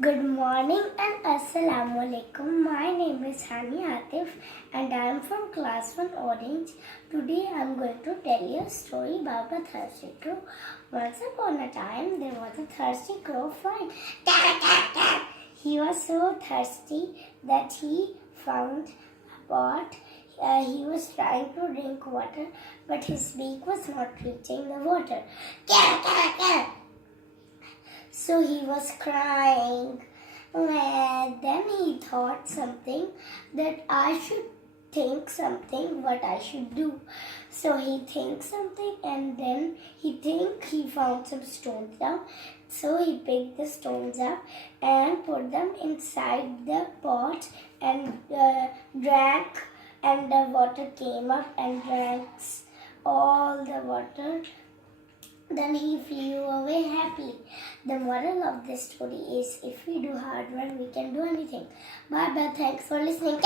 Good morning and Assalamu alaikum. My name is Hani Atif and I am from class 1 Orange. Today I am going to tell you a story about a thirsty crow. Once upon a time there was a thirsty crow flying. He was so thirsty that he found a pot. He was trying to drink water but his beak was not reaching the water. So he was crying, and then he thought something that I should think something what I should do. So he thinks something, and then he found some stones down. So he picked the stones up and put them inside the pot and drank, and the water came up and drank all the water. Then he flew away happily. The moral of this story is if we do hard work, we can do anything. Bye bye. Thanks for listening.